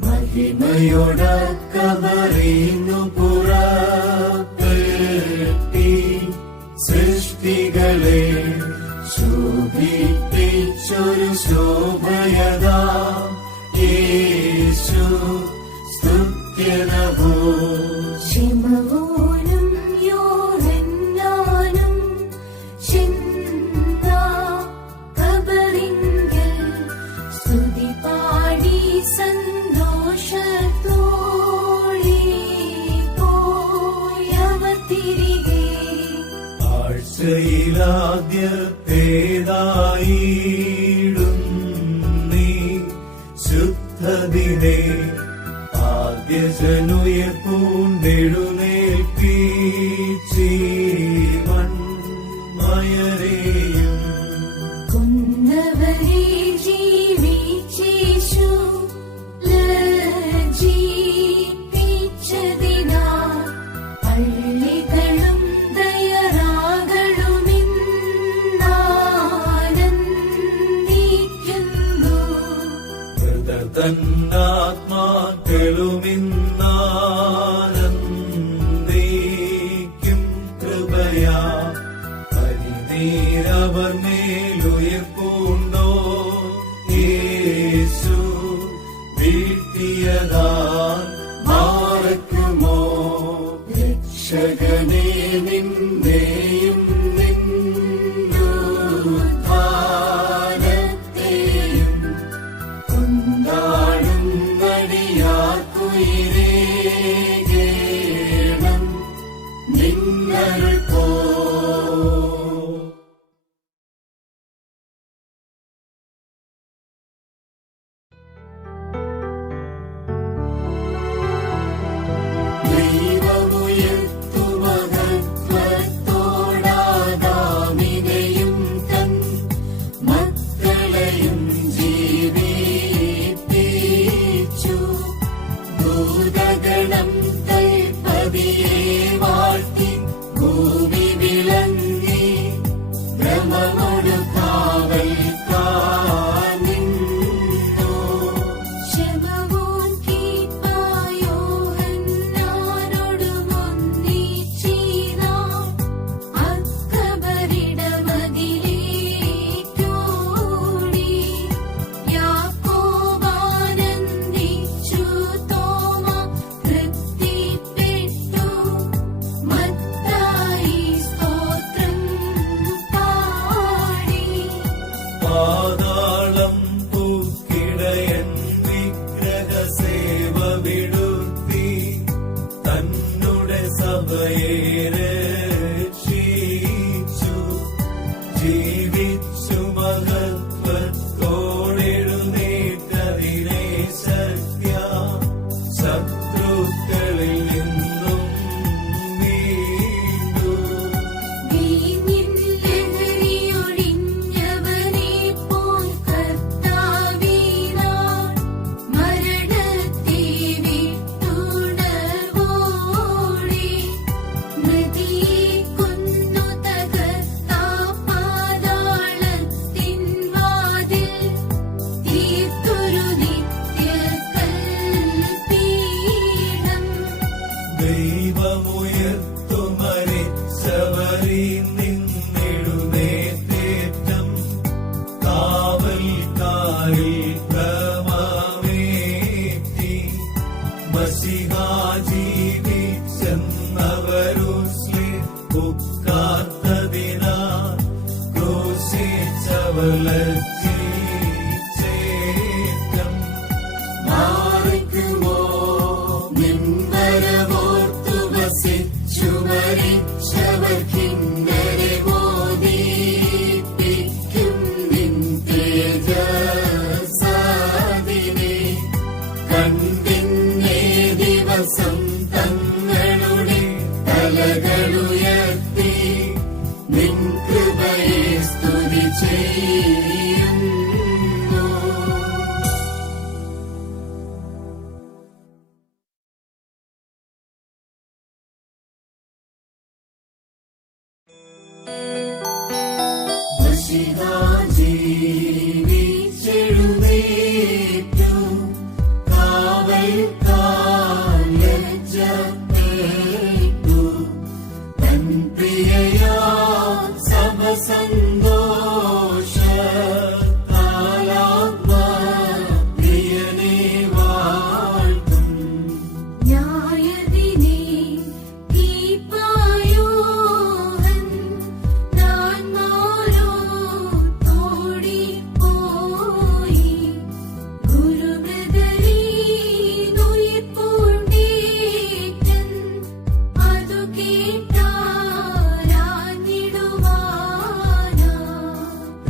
മഹിമയോടക്കമറിയുന്നു പുറപ്പെട്ടി സൃഷ്ടികളെ ശോഭിപ്പിച്ചൊരു ശോഭയ തിരികെ ആഴ്ചയിലാദ്യത്തേതായിടും നീ ശുദ്ധദിനെ ആദ്യ ജനുയെ പൂണ്ടിടും തന്നാത്മാക്കളുമേ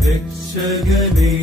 രക്ഷകനേ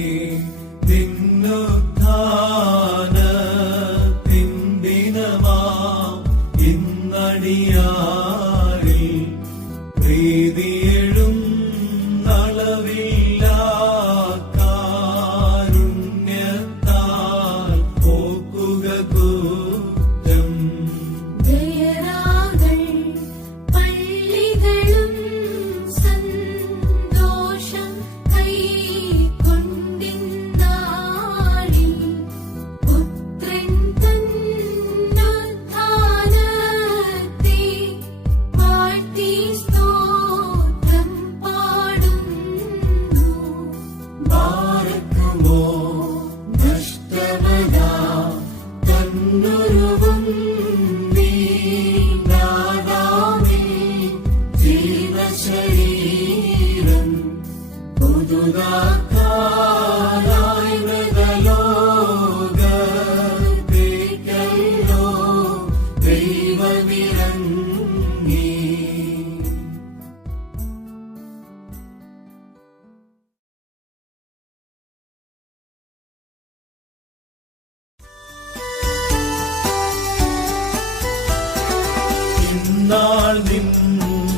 நாள் நின்னும்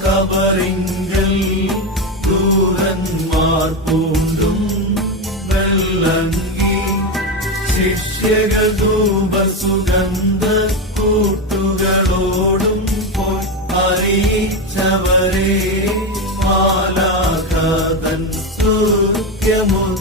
கபரிங்கள் தூரன்மார் பூண்டும் வெள்ளங்கி சிஷ்யகள் தூப சுகந்த கூட்டுகளோடும் அறிச்சவரே பாலாகதன் சூக்கியமுத்தான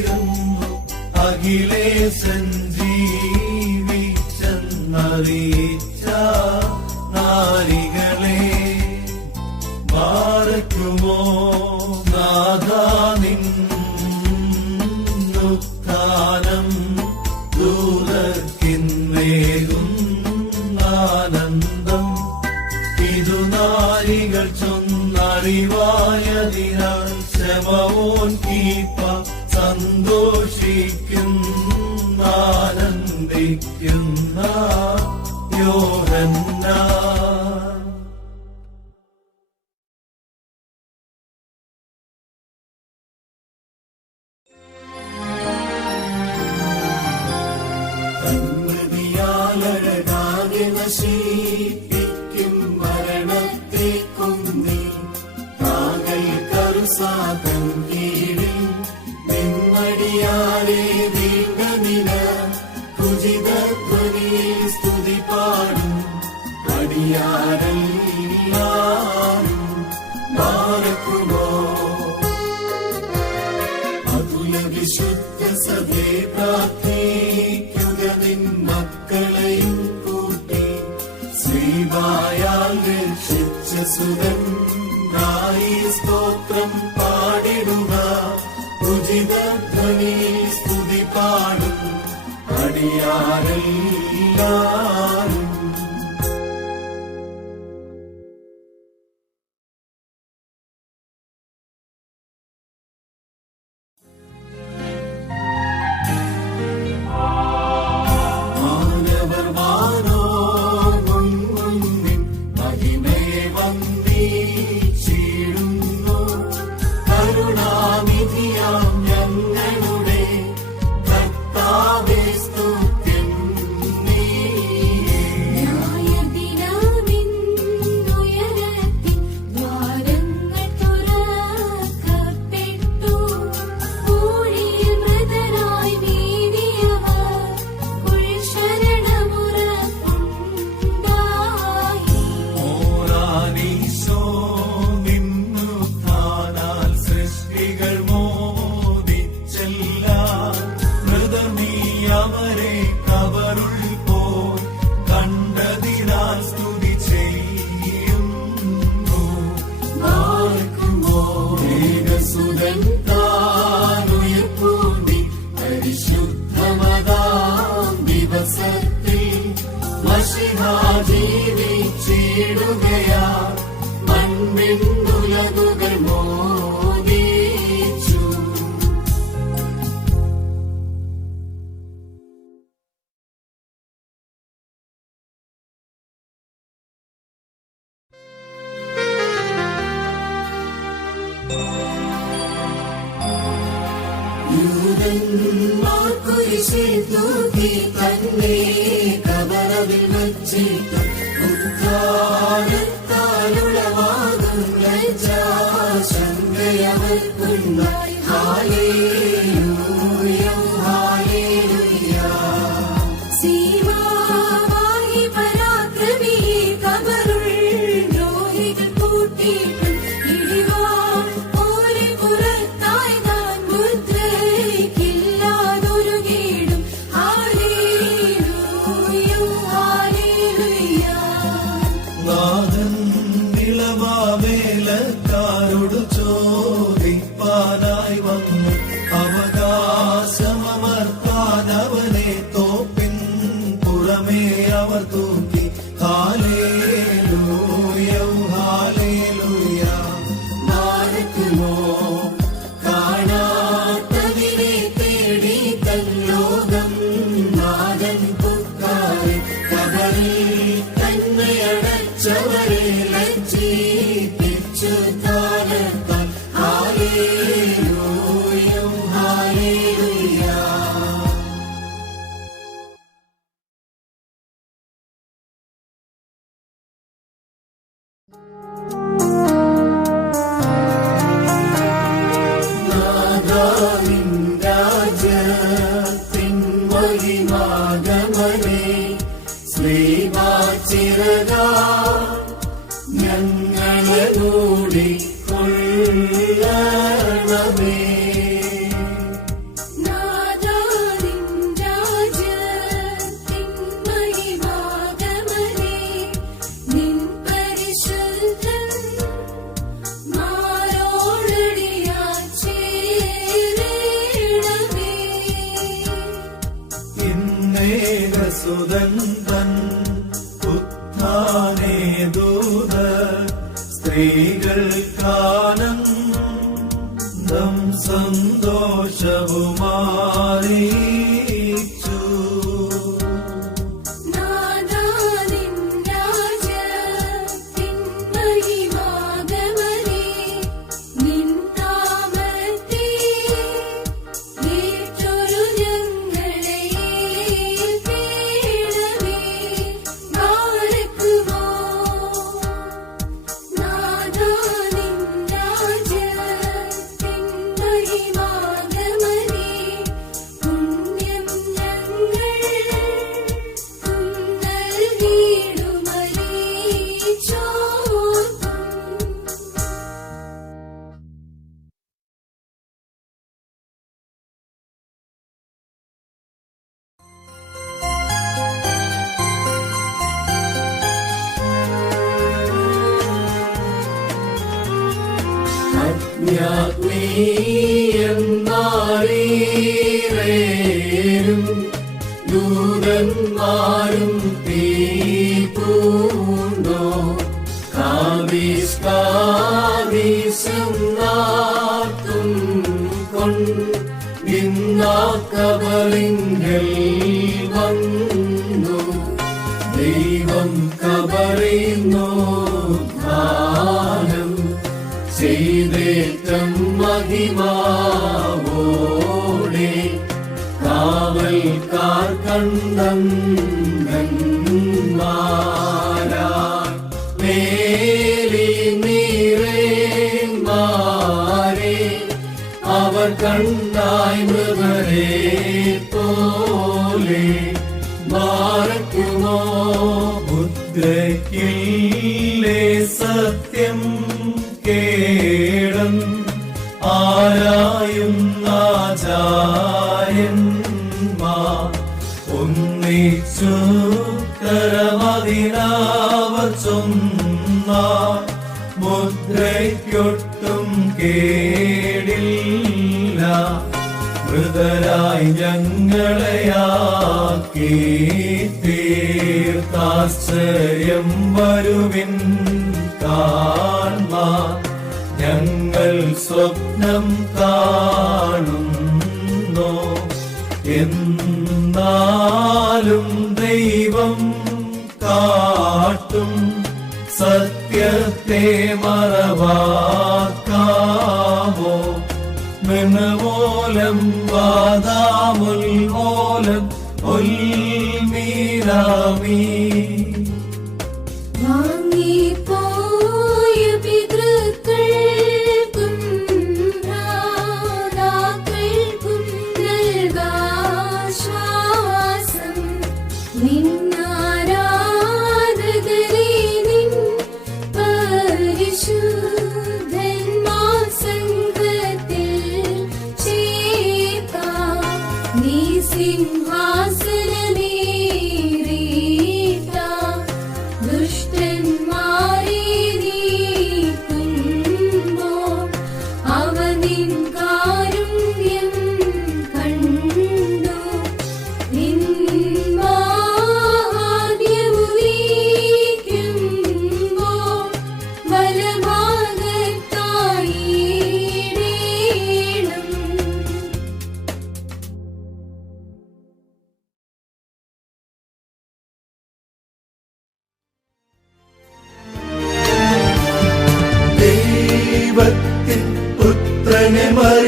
ചേരുന്നു അഖിലേ സഞ്ജീവി ചെന്നറിയിച്ചു വിശുദ്ധ സഭേ പ്രാർത്ഥിക്കുക നിൻ മക്കളെയും കൂട്ടി ശ്രീവായാൽ രക്ഷിച്ച സുതൻ നായി സ്തോത്രം പാടിടുക. ഉചിത ധ്വനിയിൽ സ്തുതി പാടും. അടിയാറിൽ ദൂതന്മാർ കുരിശിൽ തൂക്കി തന്നെ കബറവിൽ വച്ചിട്ട് ഉത്ഥാനത്താലുളവാകും ലജ്ജാശങ്കയവർക്കുണ്ടായി ഹാലേലൂയ അജ്ഞാത്മീയന്മാരീരേരും ദൂതന്മാരും തീപൂണ്ടോ കാവിസ്കാവിസം നാത്തും കൊൺ. വന്നു தேற்றம் மகிமாவோடே. காவல் கார்கந்தம் மேலி நீரே மாறே. அவர் கண்டாய் மிருகரே போலே. மாறக்குமோ புத்திரக்கில்லே சத் ആരായും ആചാര്യന്മാർ ഒന്നിച്ചു കരമതിനാവച്ചൊന്ന മുദ്രയ്ക്കൊട്ടും കേടില്ല. മൃതരായി ഞങ്ങളെയാക്കി തീർത്താശ്ചര്യം വരുവിൻ കാൺമാ സ്വപ്നം കാണുന്നു. എന്നാലും ദൈവം കാട്ടും സത്യത്തെ മറവാക്കാമോ? മെനവോല ഓലം വാദാമുൽ ഓലം ഒൽമീരാമീ. വാങ്ങിപ്പോയ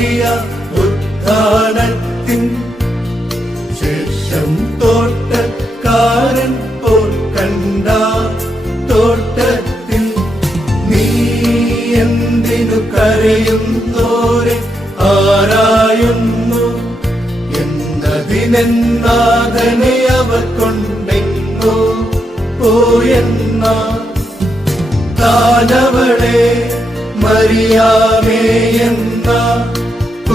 മറിയ ഉത്ഥാനത്തിൻ ശേഷം തോട്ടക്കാരൻ പോൽ കണ്ട തോട്ടത്തിൽ നീ എന്തിനു കരയുന്നോരെ ആരായുന്നു? എന്നതിനെന്നാഥനെ അവർ കൊണ്ടെങ്ങോ പോയെന്ന? താനവളെ മറിയാമേ എന്ന?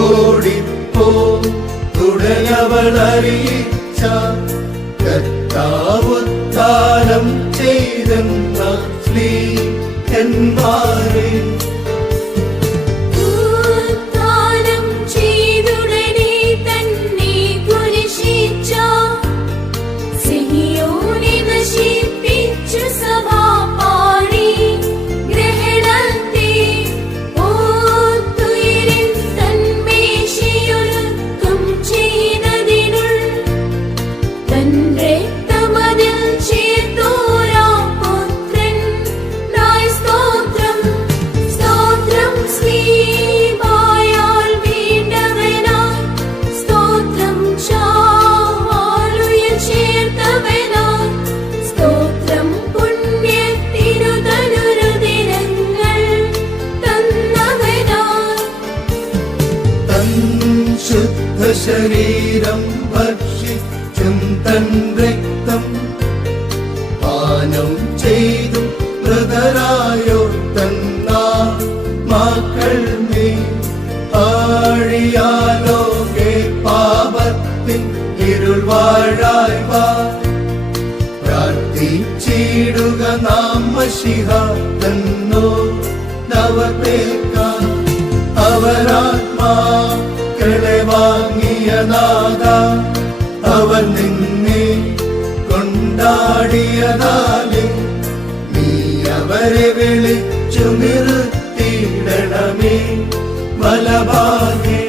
ഓടിപ്പോ തുടയവളറിയിച്ച കർത്താവുത്താനം ചെയ്തെന്ന ശ്രീ എന്മാരെ മഷിഹ തന്നോ നവത്തേക്കാം അവരാത്മാക്കളെ വാങ്ങിയ നാഥ. അവൻ നിന്നെ കൊണ്ടാടിയതാലേ നീ അവരെ വിളിച്ചു നിർത്തിയിടണമേ. വലഭാഗേ